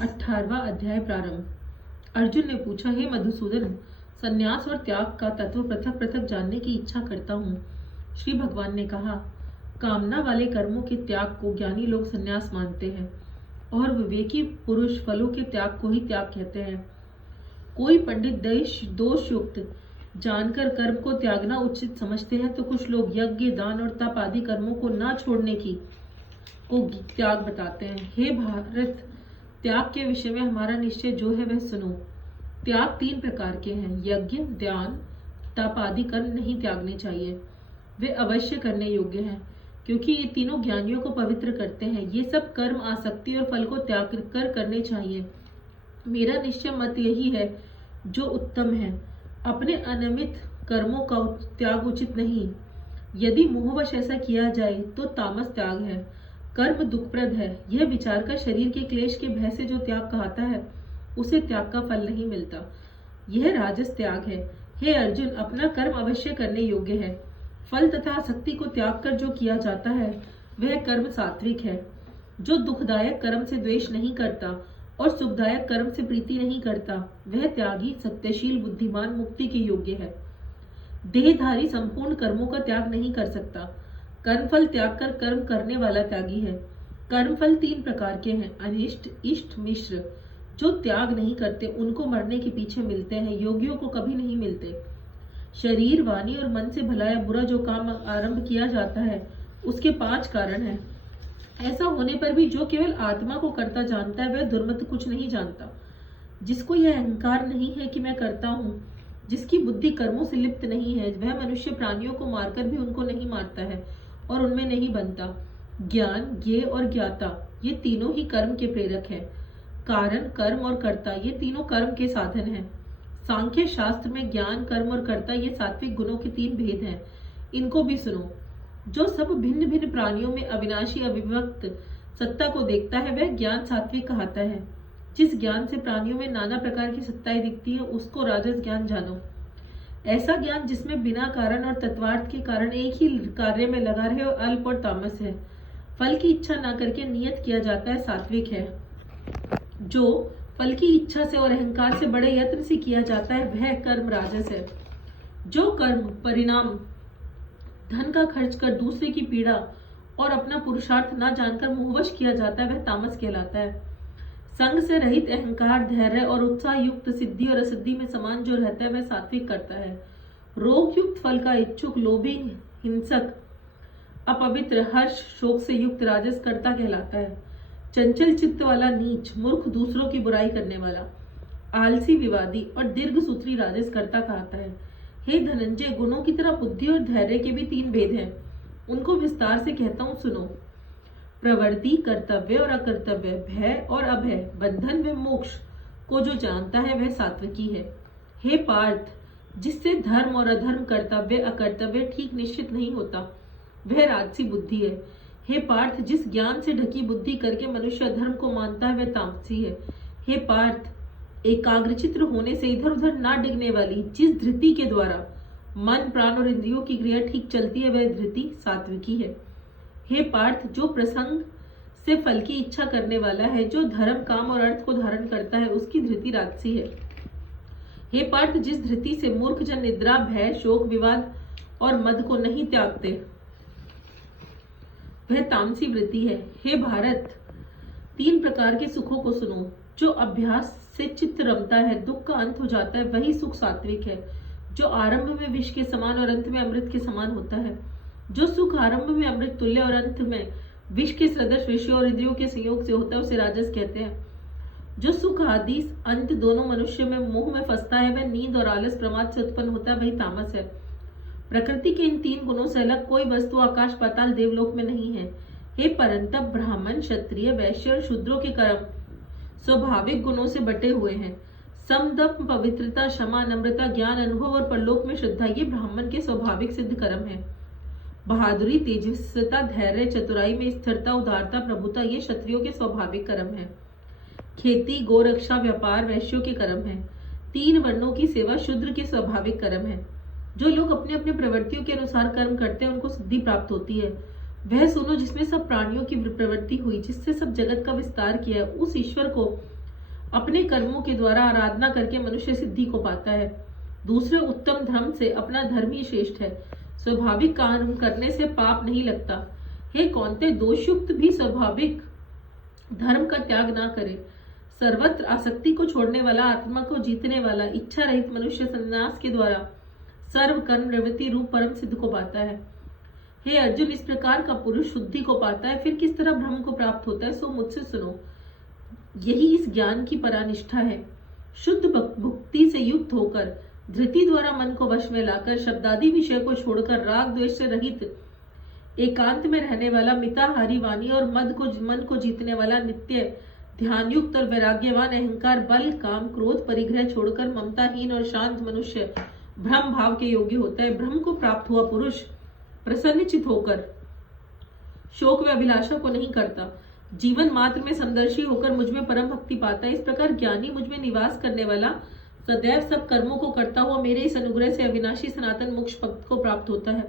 18वां अध्याय प्रारंभ। अर्जुन ने पूछा, हे मधुसूदन, संन्यास और त्याग का तत्व पृथक पृथक जानने की इच्छा करता हूँ। श्री भगवान ने कहा, कामना वाले कर्मों के त्याग को ज्ञानी लोग संन्यास मानते हैं और विवेकी पुरुष फलों के त्याग को ही त्याग कहते हैं। कोई पंडित दोष युक्त जानकर कर्म को त्यागना उचित समझते हैं, तो कुछ लोग यज्ञ, दान और तप आदि कर्मों को न छोड़ने को त्याग बताते हैं। हे भारत, त्याग के विषय में हमारा निश्चय जो है वह सुनो। त्याग 3 प्रकार के हैं। यज्ञ, ध्यान, तप आदि कर्म नहीं त्यागने चाहिए। वे अवश्य करने योग्य हैं, क्योंकि ये तीनों ज्ञानियों को पवित्र करते हैं। ये सब कर्म आसक्ति और फल को त्याग कर करने चाहिए। मेरा निश्चय मत यही है जो उत्तम है। अपने अनियमित कर्मों का त्याग उचित नहीं। यदि मोहवश ऐसा किया जाए तो तामस त्याग है। कर्म दुखप्रद है। यह विचार कर शरीर के क्लेश के भय से जो त्याग कहता है, उसे त्याग का फल नहीं मिलता। यह राजस त्याग है। हे अर्जुन, अपना कर्म अवश्य करने योग्य है। फल तथा आसक्ति को त्याग कर जो किया जाता है, वह कर्म सात्विक है। जो दुखदायक कर्म से द्वेष नहीं करता और सुखदायक कर्म से प्रीति नहीं करता, वह त्यागी सत्यशील बुद्धिमान मुक्ति के योग्य है। देहधारी संपूर्ण कर्मों का त्याग नहीं कर सकता। कर्मफल त्याग कर कर्म करने वाला त्यागी है। कर्मफल 3 प्रकार के हैं, अनिष्ट, इष्ट, मिश्र। जो त्याग नहीं करते उनको मरने के पीछे मिलते हैं, योगियों को कभी नहीं मिलते। शरीर, वाणी और मन से भला या बुरा जो काम आरंभ किया जाता है, उसके 5 कारण हैं। ऐसा होने पर भी जो केवल आत्मा को करता जानता है, वह दुर्मत कुछ नहीं जानता। जिसको यह अहंकार नहीं है कि मैं करता हूँ, जिसकी बुद्धि कर्मों से लिप्त नहीं है, वह मनुष्य प्राणियों को मारकर भी उनको नहीं मारता है और उनमें नहीं बनता। ज्ञान, ज्ञेय और ज्ञाता, ये तीनों ही कर्म के प्रेरक हैं। कारण, कर्म और कर्ता, ये तीनों कर्म के साधन हैं। सांख्य शास्त्र में ज्ञान, कर्म और कर्ता, ये सात्विक गुणों के 3 भेद हैं। इनको भी सुनो। जो सब भिन्न भिन्न प्राणियों में अविनाशी अविभक्त सत्ता को देखता है, वह ज्ञान सात्विक कहलाता है। जिस ज्ञान से प्राणियों में नाना प्रकार की सत्ताएं दिखती है, उसको राजस ज्ञान जानो। ऐसा ज्ञान जिसमें बिना कारण और तत्वार्थ के कारण एक ही कार्य में लगा रहे और अल्प और तामस है। फल की इच्छा न करके नियत किया जाता है, सात्विक है। जो फल की इच्छा से और अहंकार से बड़े यत्न से किया जाता है, वह कर्म राजस है। जो कर्म परिणाम धन का खर्च कर दूसरे की पीड़ा और अपना पुरुषार्थ न जानकर मोहवश किया जाता है, वह तामस कहलाता है। संग से रहित अहंकार, धैर्य और उत्साह युक्त सिद्धि और असिद्धि में समान जो रहता है, वह सात्विक करता है। रोग युक्त फल का इच्छुक, लोभी, हिंसक, अपवित्र, हर्ष, शोक से युक्त राजस कर्ता कहलाता है। चंचल चित्त वाला नीच, मूर्ख, दूसरों की बुराई करने वाला, आलसी, विवादी और दीर्घ सूत्री राजस कर्ता कहता है। हे धनंजय, गुणों की तरह बुद्धि और धैर्य के भी 3 भेद हैं। उनको विस्तार से कहता हूं, सुनो। प्रवृत्ति, कर्तव्य और अकर्तव्य, भय और अभय, बंधन व मोक्ष को जो जानता है, वह सात्विकी है। हे पार्थ, जिससे धर्म और अधर्म, कर्तव्य अकर्तव्य ठीक निश्चित नहीं होता, वह राजसी बुद्धि है। हे पार्थ, जिस ज्ञान से ढकी बुद्धि करके मनुष्य अधर्म को मानता है, वह तामसी है। हे पार्थ, एकाग्रचित्र होने से इधर उधर ना डिगने वाली जिस धृति के द्वारा मन, प्राण और इंद्रियों की क्रिया ठीक चलती है, वह धृति सात्विकी है। हे पार्थ, जो प्रसंग से फल की इच्छा करने वाला है, जो धर्म, काम और अर्थ को धारण करता है, उसकी धृति राजसी है। हे पार्थ, जिस धृति से मूर्ख जन निद्रा, भय, शोक, विवाद और मद को नहीं त्यागते, वह तामसी वृत्ति है। हे भारत, 3 प्रकार के सुखों को सुनो। जो अभ्यास से चित्त रमता है, दुख का अंत हो जाता है, वही सुख सात्विक है। जो आरंभ में विष के समान और अंत में अमृत के समान होता है। जो सुख आरंभ में अमृत तुल्य और अंत में विष के सदृश विषयों और इंद्रियों के संयोग से होता है, उसे राजस कहते हैं। जो सुख आदि अंत दोनों मनुष्य में मोह में फंसता है, वह नींद और आलस प्रमाद से उत्पन्न होता है, वही तामस है। प्रकृति के इन 3 गुणों से अलग कोई वस्तु आकाश, पाताल, देवलोक में नहीं है। हे परंतप, ब्राह्मण, क्षत्रिय, वैश्य और शूद्रों के कर्म स्वाभाविक गुणों से बटे हुए हैं। समदप, पवित्रता, क्षमा, नम्रता, ज्ञान, अनुभव और परलोक में श्रद्धा, ये ब्राह्मण के स्वाभाविक सिद्ध कर्म है। बहादुरी, तेजस्विता, धैर्य, चतुराई में स्थिरता, उदारता, प्रभुता, ये क्षत्रियों के स्वाभाविक कर्म है। खेती, गोरक्षा, व्यापार वैश्यों के कर्म है। 3 वर्णों की सेवा शूद्र के स्वाभाविक कर्म है। जो लोग अपने अपने प्रवृत्तियों के अनुसार कर्म करते हैं, उनको सिद्धि प्राप्त होती है। वह सुनो जिसमें सब प्राणियों की प्रवृत्ति हुई, जिससे सब जगत का विस्तार किया, उस ईश्वर को अपने कर्मों के द्वारा आराधना करके मनुष्य सिद्धि को पाता है। दूसरे उत्तम धर्म से अपना धर्म ही श्रेष्ठ है। स्वाभाविक कर्म करने से पाप नहीं लगता। हे कौन्तेय, दोषयुक्त भी स्वाभाविक धर्म का त्याग ना करे। सर्वत्र आसक्ति को छोड़ने वाला, आत्मा को जीतने वाला, इच्छा रहित मनुष्य संन्यास के द्वारा सर्व कर्म निवृत्ति रूप परम सिद्ध को पाता है। हे अर्जुन, इस प्रकार का पुरुष शुद्धि को पाता है, फिर किस तरह ब्रह्म को प्राप्त होता है, सो मुझसे सुनो। यही इस ज्ञान की परानिष्ठा है। शुद्ध भक्ति से युक्त होकर, धृति द्वारा मन को वश में लाकर, शब्दादि विषय को छोड़कर, राग द्वेष से रहित एकांत में रहने वाला, मिताहारी वाणी और मन को जीतने वाला, नित्य ध्यानयुक्त और वैराग्यवान, अहंकार, बल, काम, क्रोध, परिग्रह छोड़कर ममताहीन और शांत मनुष्य ब्रह्म भाव के योग्य होता है। ब्रह्म को प्राप्त हुआ पुरुष प्रसन्नचित होकर शोक व अभिलाषा को नहीं करता, जीवन मात्र में समदर्शी होकर मुझ में परम भक्ति पाता है। इस प्रकार ज्ञानी, मुझ में निवास करने वाला, सदैव सब कर्मों को करता हुआ मेरे इस अनुग्रह से अविनाशी सनातन मोक्ष पद को प्राप्त होता है।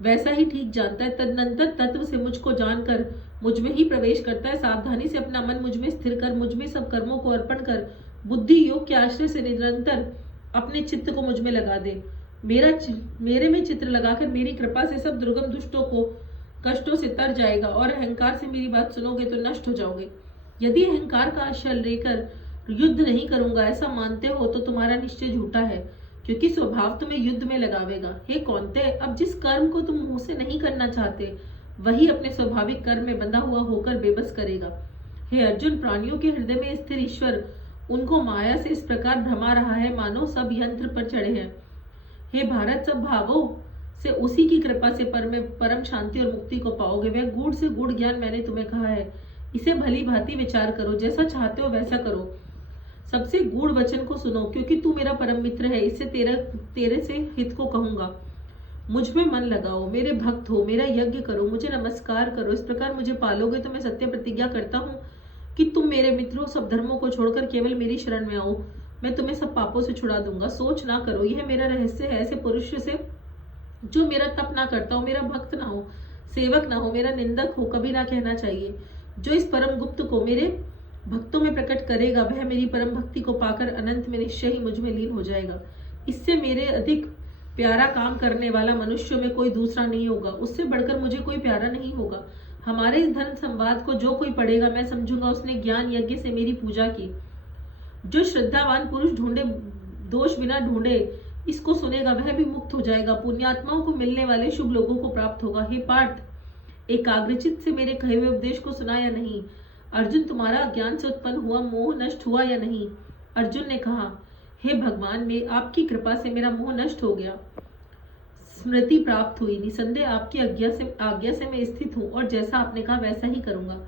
वैसा ही ठीक जानता है। तदनंतर तत्व से मुझको जानकर मुझ में ही प्रवेश करता है। सावधानी से अपना मन मुझ में स्थिर कर, मुझ में सब कर्मों को अर्पण कर, बुद्धि योग के आश्रय से निरंतर अपने चित्त को मुझ में लगा दे। मेरे में चित्र लगाकर मेरी कृपा से सब दुर्गम दुष्टों को कष्टों से तर जाएगा और अहंकार से मेरी बात सुनोगे तो नष्ट हो जाओगे। यदि अहंकार का आश्रय लेकर युद्ध नहीं करूंगा ऐसा मानते हो तो तुम्हारा निश्चय झूठा है, क्योंकि स्वभाव तुम्हें युद्ध में लगावेगा। हे कौन्तेय, अब जिस कर्म को तुम मुंह से नहीं करना चाहते वही अपने स्वाभाविक कर्म में बंधा हुआ होकर बेबस करेगा। हे अर्जुन, प्राणियों के हृदय में स्थिर ईश्वर उनको माया से इस प्रकार भ्रमा रहा है मानो सब यंत्र पर चढ़े हैं। हे भारत, सब भावों से उसी की कृपा से परम शांति और मुक्ति को पाओगे। वह गूढ़ से गूढ़ ज्ञान मैंने तुम्हें कहा है, इसे भली भांति विचार करो, जैसा चाहते हो वैसा करो। सबसे गूढ़ वचन को सुनो, क्योंकि तू मेरा परम मित्र है। इससे तेरे से हित को कहूंगा। मुझ में मन लगाओ, मेरे भक्त हो, मेरा यज्ञ करो, मुझे नमस्कार करो। इस प्रकार मुझे पालोगे तो मैं सत्य प्रतिज्ञा करता हूँ कि तुम मेरे मित्र हो। सब धर्मों को छोड़कर केवल मेरी शरण में आओ, मैं तुम्हें सब पापों से छुड़ा दूंगा। सोच ना करो, यह मेरा रहस्य है। ऐसे पुरुष से जो मेरा तप ना करता हो, मेरा भक्त ना हो, सेवक ना हो, मेरा निंदक हो, कभी ना कहना चाहिए। जो इस परम गुप्त को मेरे भक्तों में प्रकट करेगा वह मेरी परम भक्ति को पाकर अनंत में निश्चय ही मुझ में लीन हो जाएगा। इससे मेरे अधिक प्यारा काम करने वाला मनुष्यों में कोई दूसरा नहीं होगा, उससे बढ़कर मुझे कोई प्यारा नहीं होगा। हमारे इस धर्म संवाद को जो कोई पढ़ेगा मैं समझूंगा उसने ज्ञान यज्ञ से मेरी पूजा की। जो श्रद्धावान पुरुष ढूंढे दोष बिना ढूंढे इसको सुनेगा वह भी मुक्त हो जाएगा, पुण्यात्माओं को मिलने वाले शुभ लोगों को प्राप्त होगा। हे पार्थ, एकाग्रचित्त से मेरे कहे हुए उपदेश को सुना या नहीं? अर्जुन, तुम्हारा अज्ञान से उत्पन्न हुआ मोह नष्ट हुआ या नहीं? अर्जुन ने कहा, हे भगवान, मैं आपकी कृपा से मेरा मोह नष्ट हो गया, स्मृति प्राप्त हुई। निसंदेह आपकी आज्ञा से मैं स्थित हूँ और जैसा आपने कहा वैसा ही करूंगा।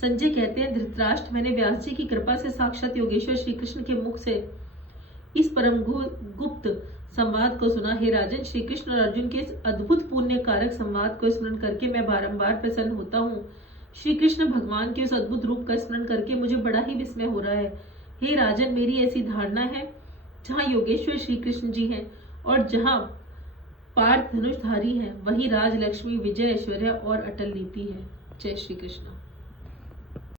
संजय कहते हैं, धृतराष्ट्र, मैंने व्यास जी की कृपा से साक्षात योगेश्वर श्री कृष्ण के मुख से इस परम गुप्त संवाद को सुना। हे राजन, श्री कृष्ण और अर्जुन के इस अद्भुत पुण्य कारक संवाद को स्मरण करके मैं बारंबार प्रसन्न होता हूँ। श्री कृष्ण भगवान के उस अद्भुत रूप का स्मरण करके मुझे बड़ा ही विस्मय हो रहा है। हे राजन, मेरी ऐसी धारणा है जहाँ योगेश्वर श्री कृष्ण जी हैं और जहाँ पार्थ धनुषधारी हैं वही राज, लक्ष्मी, विजय, ऐश्वर्य और अटल नीति है। जय श्री कृष्ण।